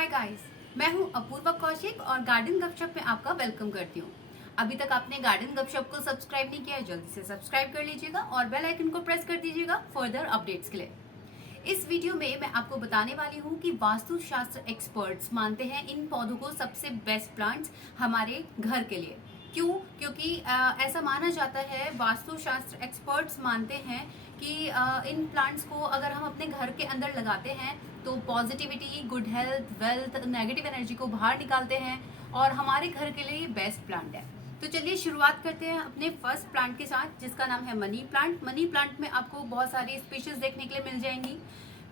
Hi guys, मैं हूं अपूर्वा कौशिक और गार्डन गपशप में आपका वेलकम करती हूं। अभी तक आपने गार्डन गपशप को सब्सक्राइब नहीं किया है, जल्दी से सब्सक्राइब कर लीजिएगा और बेल आइकन को प्रेस कर दीजिएगा फर्दर अपडेट्स के लिए। इस वीडियो में मैं आपको बताने वाली हूं कि वास्तुशास्त्र एक्सपर्ट्स मानते हैं इन पौधों को सबसे बेस्ट प्लांट्स हमारे घर के लिए। क्यों? क्योंकि ऐसा माना जाता है, वास्तुशास्त्र एक्सपर्ट्स मानते हैं कि इन प्लांट्स को अगर हम अपने घर के अंदर लगाते हैं तो positivity, good health, wealth, negative energy को बाहर निकालते हैं और हमारे घर के लिए ये बेस्ट प्लांट है। तो चलिए शुरुआत करते हैं अपने फर्स्ट प्लांट के साथ, जिसका नाम है मनी प्लांट। मनी प्लांट में आपको बहुत सारी स्पीशीज देखने के लिए मिल जाएंगी।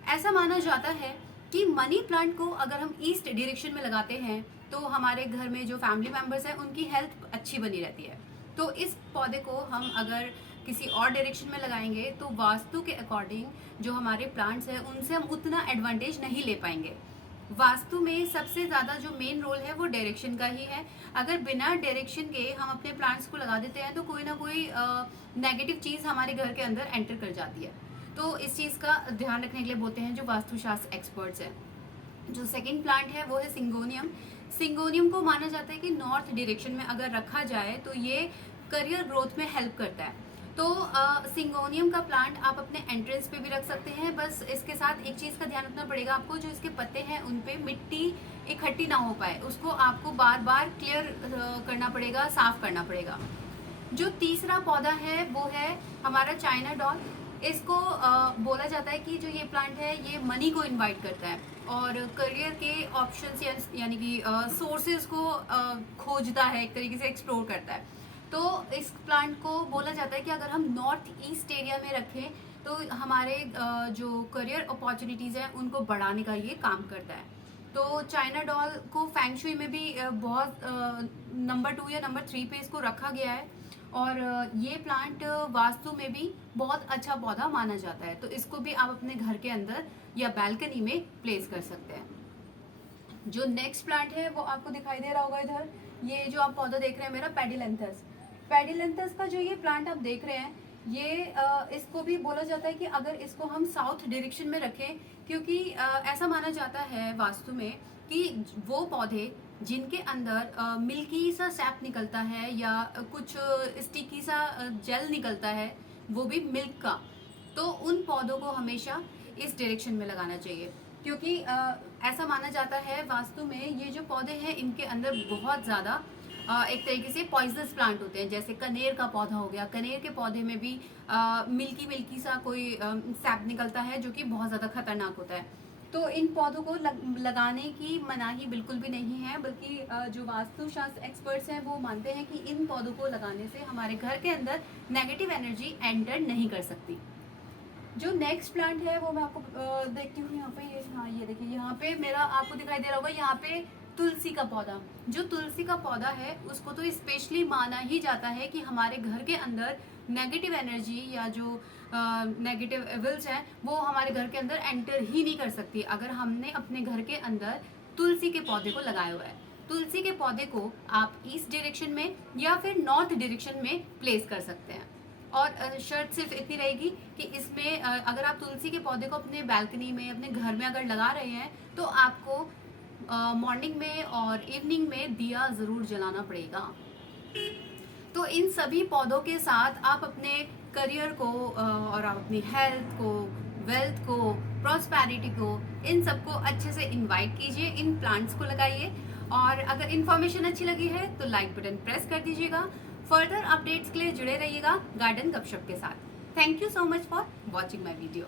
ऐसा माना जाता है कि मनी प्लांट को अगर हम ईस्ट डायरेक्शन में लगाते हैं तो हमारे घर में जो फैमिली मेंबर्स हैं उनकी हेल्थ अच्छी बनी रहती है। तो इस पौधे को हम अगर किसी और डायरेक्शन में लगाएंगे तो वास्तु के अकॉर्डिंग जो हमारे प्लांट्स हैं उनसे हम उतना एडवांटेज नहीं ले पाएंगे। वास्तु में सबसे ज़्यादा जो मेन रोल है वो डायरेक्शन का ही है। अगर बिना डायरेक्शन के हम अपने प्लांट्स को लगा देते हैं तो कोई ना कोई नेगेटिव चीज़ हमारे घर के अंदर एंटर कर जाती है। तो इस चीज़ का ध्यान रखने के लिए बोलते हैं जो वास्तुशास्त्र एक्सपर्ट्स हैं। जो सेकंड प्लांट है वो है सिंगोनियम। सिंगोनियम को माना जाता है कि नॉर्थ डायरेक्शन में अगर रखा जाए तो ये करियर ग्रोथ में हेल्प करता है। तो सिंगोनियम का प्लांट आप अपने एंट्रेंस पे भी रख सकते हैं। बस इसके साथ एक चीज़ का ध्यान रखना पड़ेगा आपको, जो इसके पत्ते हैं उन पे मिट्टी इकट्ठी ना हो पाए, उसको आपको बार बार क्लियर करना पड़ेगा, साफ करना पड़ेगा। जो तीसरा पौधा है वो है हमारा चाइना डॉल। इसको बोला जाता है कि जो ये प्लांट है ये मनी को इनवाइट करता है और करियर के ऑप्शंस यानी कि सोर्सेज को खोजता है, एक तरीके से एक्सप्लोर करता है। तो इस प्लांट को बोला जाता है कि अगर हम नॉर्थ ईस्ट एरिया में रखें तो हमारे जो करियर अपॉर्चुनिटीज़ हैं उनको बढ़ाने का ये काम करता है। तो चाइना डॉल को फैंगशुई में भी बहुत नंबर 2 या नंबर 3 पे इसको रखा गया है और ये प्लांट वास्तु में भी बहुत अच्छा पौधा माना जाता है। तो इसको भी आप अपने घर के अंदर या बैल्कनी में प्लेस कर सकते हैं। जो नेक्स्ट प्लांट है वो आपको दिखाई दे रहा होगा इधर, ये जो आप पौधा देख रहे हैं मेरा पेडिलेंथस। पेडिलेंथस का जो ये प्लांट आप देख रहे हैं ये इसको भी बोला जाता है कि अगर इसको हम साउथ डायरेक्शन में रखें, क्योंकि ऐसा माना जाता है वास्तु में कि वो पौधे जिनके अंदर मिल्की सा सैप निकलता है या कुछ स्टिकी सा जेल निकलता है, वो भी मिल्क का, तो उन पौधों को हमेशा इस डायरेक्शन में लगाना चाहिए। क्योंकि ऐसा माना जाता है वास्तु में ये जो पौधे हैं इनके अंदर बहुत ज़्यादा एक तरीके से पॉइजनस प्लांट होते हैं। जैसे कनेर का पौधा हो गया, कनेर के पौधे में भी मिल्की मिल्की सा कोई सैप निकलता है जो कि बहुत ज़्यादा खतरनाक होता है। तो इन पौधों को लगाने की मनाही बिल्कुल भी नहीं है, बल्कि जो वास्तुशास्त्र एक्सपर्ट्स हैं वो मानते हैं कि इन पौधों को लगाने से हमारे घर के अंदर नेगेटिव एनर्जी एंटर नहीं कर सकती। जो नेक्स्ट प्लांट है वो मैं आपको देखती हूँ यहाँ पे, ये देखिए यहाँ पे मेरा आपको दिखाई दे रहा होगा, यहाँ पे तुलसी का पौधा। जो तुलसी का पौधा है उसको तो स्पेशली माना ही जाता है कि हमारे घर के अंदर नेगेटिव एनर्जी या जो नेगेटिव विल्स हैं वो हमारे घर के अंदर एंटर ही नहीं कर सकती अगर हमने अपने घर के अंदर तुलसी के पौधे को लगाया हुआ है। तुलसी के पौधे को आप ईस्ट डायरेक्शन में या फिर नॉर्थ डायरेक्शन में प्लेस कर सकते हैं। और शर्त सिर्फ इतनी रहेगी कि इसमें अगर आप तुलसी के पौधे को अपने बैल्कनी में, अपने घर में अगर लगा रहे हैं तो आपको मॉर्निंग में और इवनिंग में दिया ज़रूर जलाना पड़ेगा। तो इन सभी पौधों के साथ आप अपने करियर को और आप अपनी हेल्थ को, वेल्थ को, प्रॉस्पेरिटी को, इन सबको अच्छे से इनवाइट कीजिए, इन प्लांट्स को लगाइए। और अगर इन्फॉर्मेशन अच्छी लगी है तो लाइक बटन प्रेस कर दीजिएगा। फर्दर अपडेट्स के लिए जुड़े रहिएगा गार्डन गपशप के साथ। Thank you so much for watching my video.